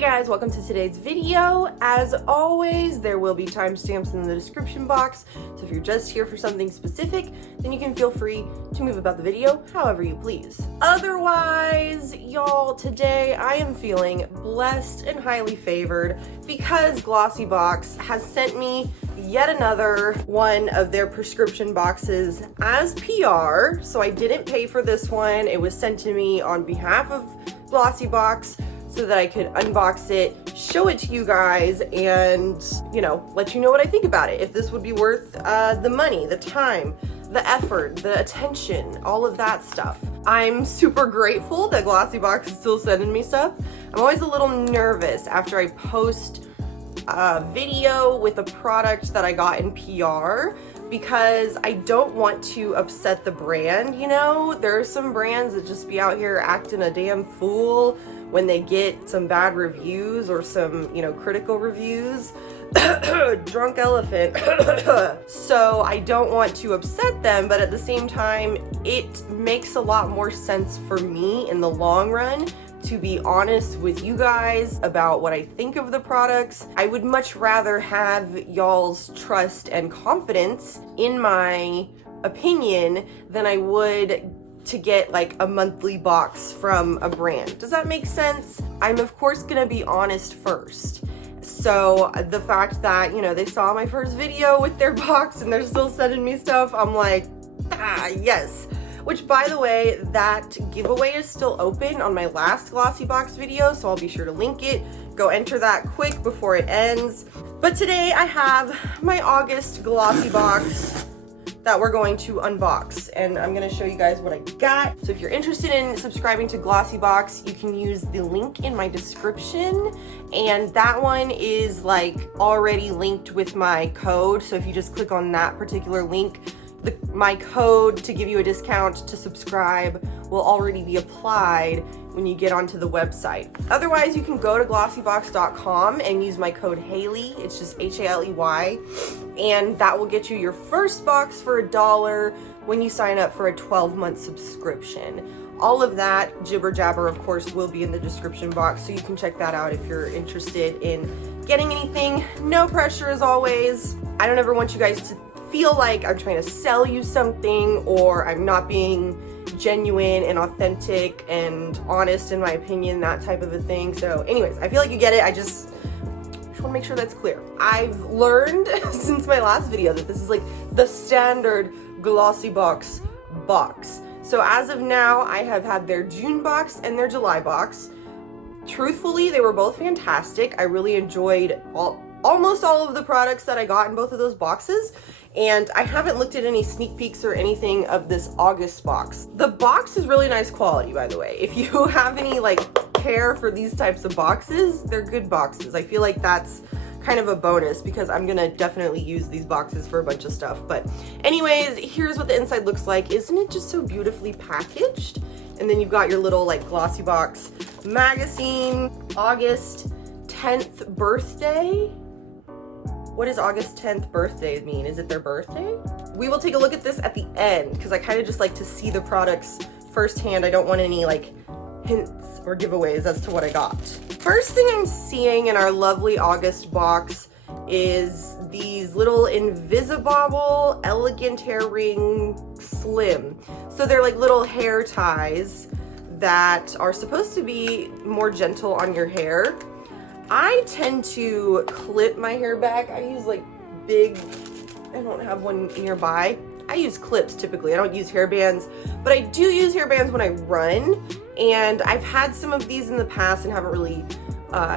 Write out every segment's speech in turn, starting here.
Hey guys, welcome to today's video. As always, there will be timestamps in the description box, so if you're just here for something specific, then you can feel free to move about the video however you please. Otherwise, y'all, today I am feeling blessed and highly favored because Glossybox has sent me yet another one of their prescription boxes as PR. So I didn't pay for this one. It was sent to me on behalf of Glossybox so that I could unbox it, show it to you guys, and, you know, let you know what I think about it. If this would be worth the money, the time, the effort, the attention, all of that stuff. I'm super grateful that Glossybox is still sending me stuff. I'm always a little nervous after I post a video with a product that I got in PR because I don't want to upset the brand, you know? There are some brands that just be out here acting a damn fool when they get some bad reviews or some, you know, critical reviews. Drunk elephant. So I don't want to upset them, but at the same time, it makes a lot more sense for me in the long run to be honest with you guys about what I think of the products. I would much rather have y'all's trust and confidence in my opinion than I would to get like a monthly box from a brand. Does that make sense? I'm of course gonna be honest first. So the fact that, you know, they saw my first video with their box and they're still sending me stuff, I'm like, yes. Which, by the way, that giveaway is still open on my last Glossybox video, so I'll be sure to link it. Go enter that quick before it ends. But today I have my August Glossybox that we're going to unbox, and I'm gonna show you guys what I got. So if you're interested in subscribing to Glossybox, you can use the link in my description, and that one is like already linked with my code. So if you just click on that particular link, my code to give you a discount to subscribe will already be applied when you get onto the website. Otherwise, you can go to glossybox.com and use my code Haley. It's just Haley, and that will get you your first box for $1 when you sign up for a 12-month subscription. All of that jibber jabber, of course, will be in the description box, so you can check that out if you're interested in getting anything. No pressure as always. I don't ever want you guys to feel like I'm trying to sell you something or I'm not being genuine and authentic and honest in my opinion, that type of a thing. So anyways, I feel like you get it. I just want to make sure that's clear. I've learned since my last video that this is like the standard Glossybox box. So as of now, I have had their June box and their July box. Truthfully, they were both fantastic. I really enjoyed almost all of the products that I got in both of those boxes, and I haven't looked at any sneak peeks or anything of this August box. The box is really nice quality, by the way. If you have any like care for these types of boxes, they're good boxes. I feel like that's kind of a bonus because I'm gonna definitely use these boxes for a bunch of stuff. But anyways, here's what the inside looks like. Isn't it just so beautifully packaged? And then you've got your little like Glossybox magazine. August 10th birthday. What does August 10th birthday mean? Is it their birthday? We will take a look at this at the end because I kind of just like to see the products firsthand. I don't want any like hints or giveaways as to what I got. First thing I'm seeing in our lovely August box is these little InvisiBobble Elegant Hair Ring Slim. So they're like little hair ties that are supposed to be more gentle on your hair. I tend to clip my hair back. I use like big, I don't have one nearby. I use clips typically. I don't use hairbands, but I do use hairbands when I run. And I've had some of these in the past and haven't really,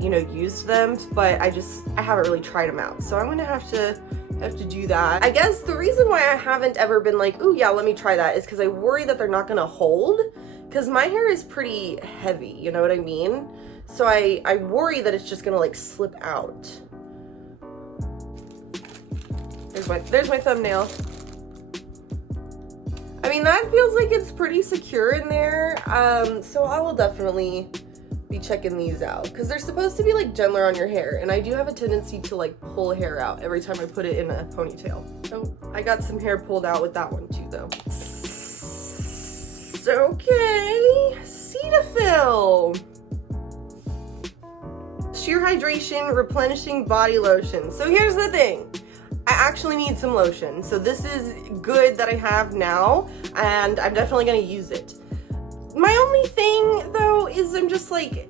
you know, used them, but I haven't really tried them out. So I'm gonna have to do that. I guess the reason why I haven't ever been like, ooh yeah, let me try that is because I worry that they're not gonna hold because my hair is pretty heavy, you know what I mean? So I worry that it's just gonna like slip out. There's my thumbnail. I mean, that feels like it's pretty secure in there. So I will definitely be checking these out because they're supposed to be like gentler on your hair. And I do have a tendency to like pull hair out every time I put it in a ponytail. So I got some hair pulled out with that one too though. Okay, Cetaphil. Sheer Hydration Replenishing Body Lotion. So here's the thing. I actually need some lotion. So this is good that I have now, and I'm definitely gonna use it. My only thing though is I'm just like,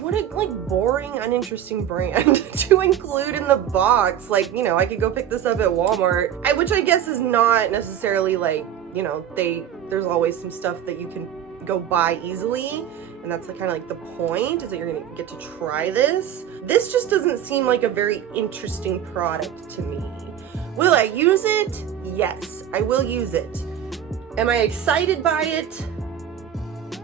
what a boring, uninteresting brand to include in the box. Like, you know, I could go pick this up at Walmart, which I guess is not necessarily like, you know, there's always some stuff that you can go buy easily, and that's kind of like the point, is that you're gonna get to try this. This just doesn't seem like a very interesting product to me. Will I use it? Yes, I will use it. Am I excited by it?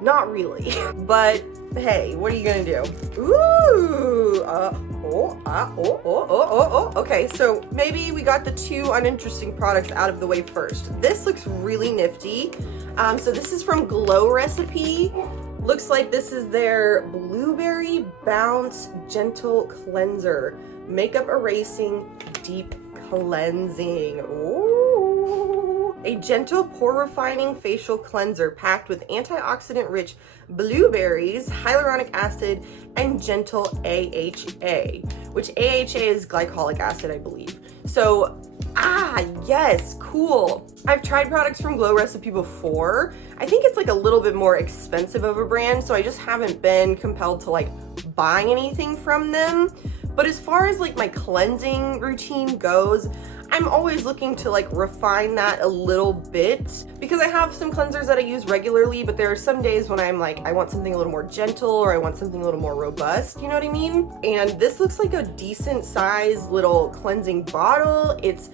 Not really. But hey, what are you gonna do? Ooh, okay, so maybe we got the two uninteresting products out of the way first. This looks really nifty. So this is from Glow Recipe. Looks like this is their Blueberry Bounce Gentle Cleanser. Makeup Erasing Deep Cleansing. Ooh. A gentle pore refining facial cleanser packed with antioxidant-rich blueberries, hyaluronic acid, and gentle AHA, which AHA is glycolic acid, I believe. So, yes, cool. I've tried products from Glow Recipe before. I think it's like a little bit more expensive of a brand, so I just haven't been compelled to like buy anything from them. But as far as like my cleansing routine goes, I'm always looking to like refine that a little bit, because I have some cleansers that I use regularly, but there are some days when I'm like, I want something a little more gentle, or I want something a little more robust, you know what I mean? And this looks like a decent size little cleansing bottle. It's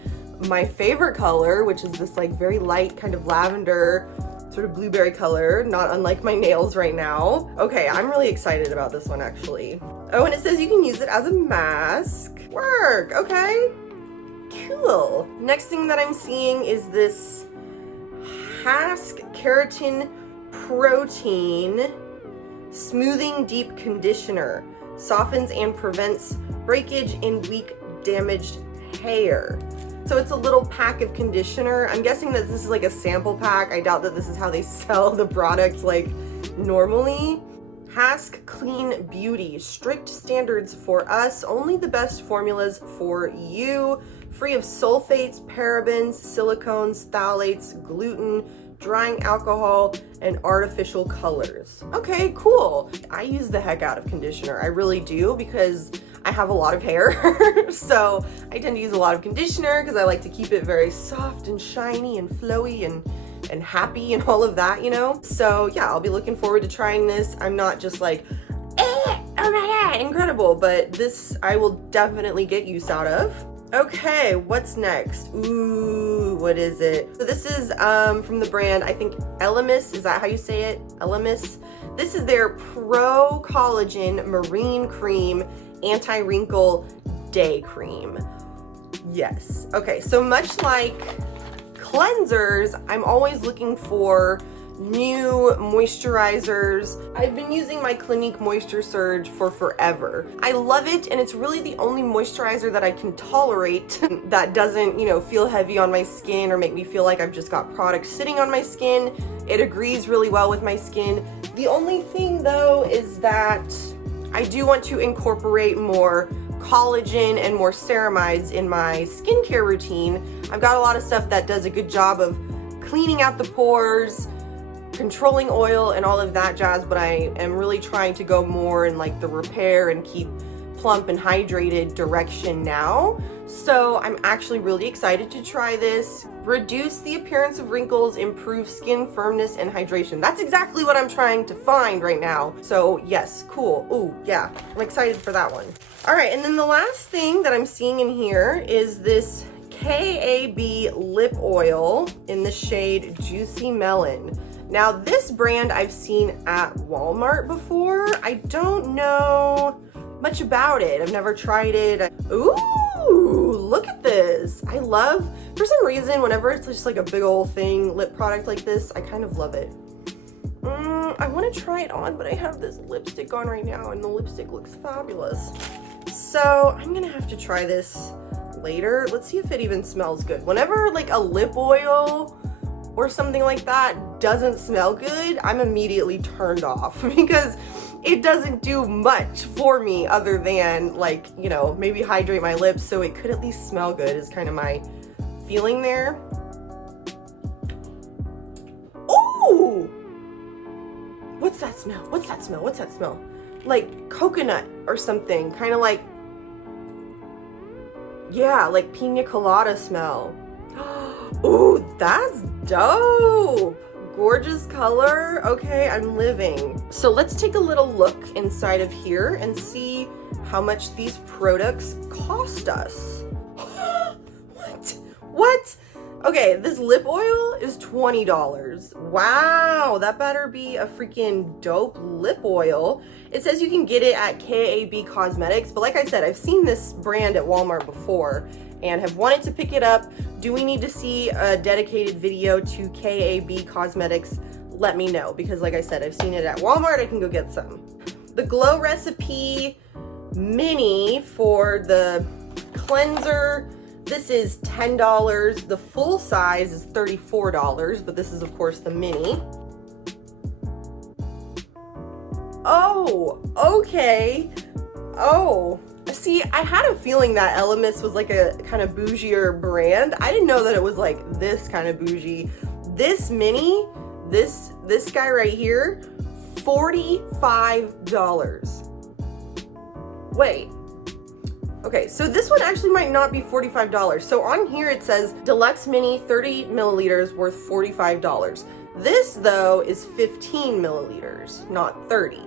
my favorite color, which is this like very light kind of lavender sort of blueberry color, not unlike my nails right now. Okay, I'm really excited about this one actually. Oh, and it says you can use it as a mask. Work, okay. Cool. Next thing that I'm seeing is this Hask Keratin Protein Smoothing Deep Conditioner. Softens and prevents breakage in weak, damaged hair. So it's a little pack of conditioner. I'm guessing that this is like a sample pack. I doubt that this is how they sell the product like normally. Hask Clean Beauty. Strict standards for us. Only the best formulas for you. Free of sulfates, parabens, silicones, phthalates, gluten, drying alcohol, and artificial colors. Okay, cool. I use the heck out of conditioner. I really do, because I have a lot of hair. So I tend to use a lot of conditioner because I like to keep it very soft and shiny and flowy and happy and all of that, you know? So yeah, I'll be looking forward to trying this. I'm not just like, oh my God, incredible, but this I will definitely get use out of. Okay, what's next? Ooh, what is it? So this is from the brand, I think Elemis, is that how you say it? Elemis. This is their Pro Collagen Marine Cream Anti-Wrinkle Day Cream. Yes. Okay, so much like cleansers, I'm always looking for new moisturizers. I've been using my Clinique Moisture Surge for forever. I love it, and it's really the only moisturizer that I can tolerate that doesn't, you know, feel heavy on my skin or make me feel like I've just got product sitting on my skin. It agrees really well with my skin. The only thing though is that I do want to incorporate more collagen and more ceramides in my skincare routine. I've got a lot of stuff that does a good job of cleaning out the pores, controlling oil and all of that jazz, but I am really trying to go more in like the repair and keep plump and hydrated direction now. So I'm actually really excited to try this. Reduce the appearance of wrinkles, improve skin firmness and hydration. That's exactly what I'm trying to find right now. So yes, cool. Ooh, yeah, I'm excited for that one. All right, and then the last thing that I'm seeing in here is this KAB lip oil in the shade Juicy Melon. Now this brand I've seen at Walmart before. I don't know much about it. I've never tried it. Ooh, look at this. I love, for some reason, whenever it's just like a big old thing, lip product like this, I kind of love it. I want to try it on, but I have this lipstick on right now and the lipstick looks fabulous. So I'm gonna have to try this later. Let's see if it even smells good. Whenever like a lip oil or something like that doesn't smell good, I'm immediately turned off because it doesn't do much for me other than, like, you know, maybe hydrate my lips so it could at least smell good is kind of my feeling there. Ooh! What's that smell? What's that smell? What's that smell? Like coconut or something. Kind of like, yeah, like pina colada smell. Ooh, that's dope. Gorgeous color. Okay, I'm living. So let's take a little look inside of here and see how much these products cost us. What? Okay, this lip oil is $20. Wow, that better be a freaking dope lip oil. It says you can get it at KAB Cosmetics, but like I said, I've seen this brand at Walmart before and have wanted to pick it up. Do we need to see a dedicated video to KAB Cosmetics? Let me know, because like I said, I've seen it at Walmart. I can go get some. The Glow Recipe Mini for the cleanser, this is $10. The full size is $34, but this is of course the mini. Oh, okay. Oh, see, I had a feeling that Elemis was like a kind of bougier brand. I didn't know that it was like this kind of bougie. This mini, this guy right here, $45. Wait. Okay, so this one actually might not be $45. So on here it says Deluxe Mini 30 milliliters worth $45. This though is 15 milliliters, not 30.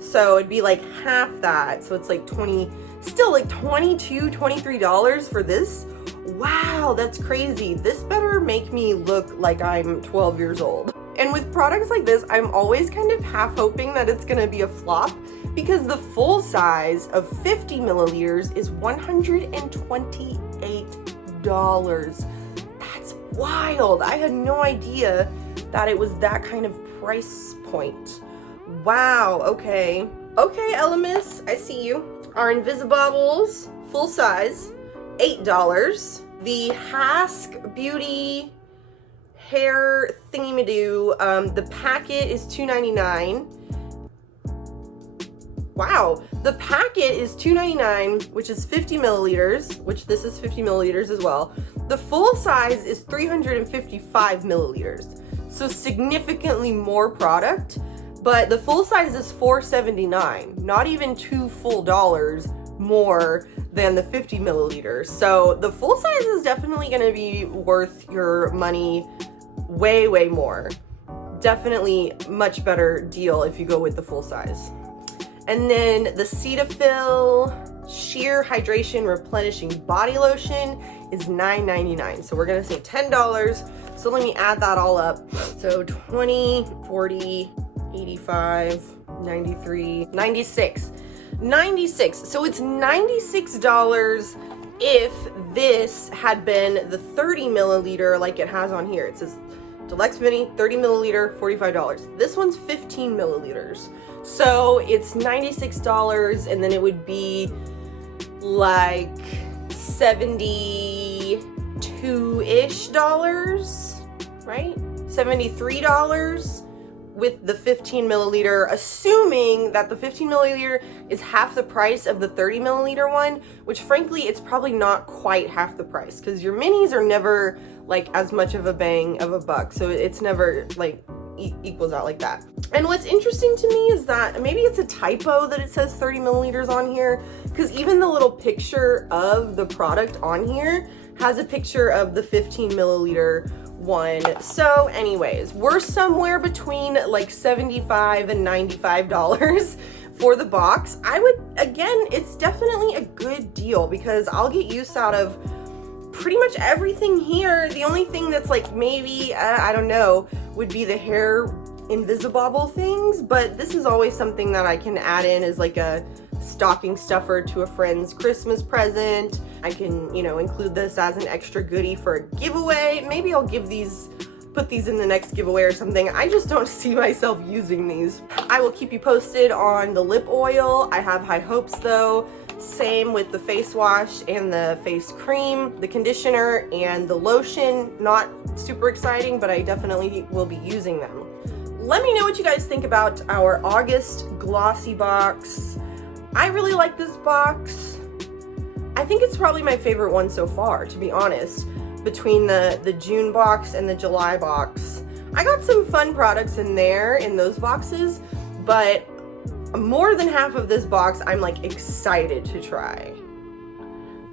So it'd be like half that. So it's like 20, still like $22, $23 for this. Wow, that's crazy. This better make me look like I'm 12 years old. And with products like this, I'm always kind of half hoping that it's gonna be a flop, because the full size of 50 milliliters is $128. That's wild. I had no idea that it was that kind of price point. Wow, okay. Okay, Elemis, I see you. Our InvisiBobbles, full size, $8. The Hask Beauty hair thingy-ma-doo, the packet is $2.99. Wow, the packet is $2.99, which is 50 milliliters, which this is 50 milliliters as well. The full size is 355 milliliters, so significantly more product, but the full size is $4.79, not even $2 full more than the 50 milliliters. So the full size is definitely gonna be worth your money way, way more. Definitely much better deal if you go with the full size. And then the Cetaphil Sheer Hydration Replenishing Body Lotion is $9.99. So we're gonna say $10. So let me add that all up. So 20, 40, 85, 93, 96. 96. So it's $96 if this had been the 30 milliliter like it has on here. It says Deluxe Mini, 30 milliliter, $45. This one's 15 milliliters. So it's $96, and then it would be like $72-ish, right? $73 with the 15 milliliter, assuming that the 15 milliliter is half the price of the 30 milliliter one, which frankly, it's probably not quite half the price, because your minis are never like as much of a bang of a buck. So it's never like equals out like that. And what's interesting to me is that maybe it's a typo that it says 30 milliliters on here, because even the little picture of the product on here has a picture of the 15 milliliter one. So anyways, we're somewhere between like $75 and $95 for the box. I would, again, it's definitely a good deal because I'll get use out of pretty much everything here. The only thing that's like maybe, I don't know, would be the hair InvisiBobble things, but this is always something that I can add in as like a stocking stuffer to a friend's Christmas present. I can, you know, include this as an extra goodie for a giveaway. Maybe I'll give these, put these in the next giveaway or something. I just don't see myself using these. I will keep you posted on the lip oil. I have high hopes though. Same with the face wash and the face cream, the conditioner and the lotion. Not super exciting, but I definitely will be using them. Let me know what you guys think about our August Glossybox. I really like this box. I think it's probably my favorite one so far, to be honest, between the June box and the July box. I got some fun products in there in those boxes, but more than half of this box I'm like excited to try.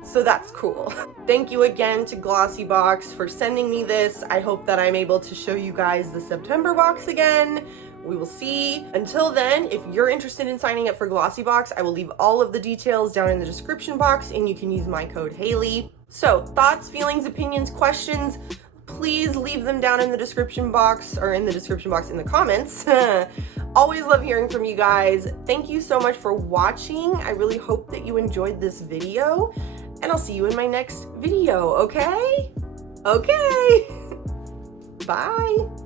So that's cool. Thank you again to Glossybox for sending me this. I hope that I'm able to show you guys the September box again. We will see. Until then, if you're interested in signing up for Glossybox, I will leave all of the details down in the description box and you can use my code Haley. So thoughts, feelings, opinions, questions, please leave them down in the description box, or in the comments. Always love hearing from you guys. Thank you so much for watching. I really hope that you enjoyed this video, and I'll see you in my next video, okay? Okay. Bye.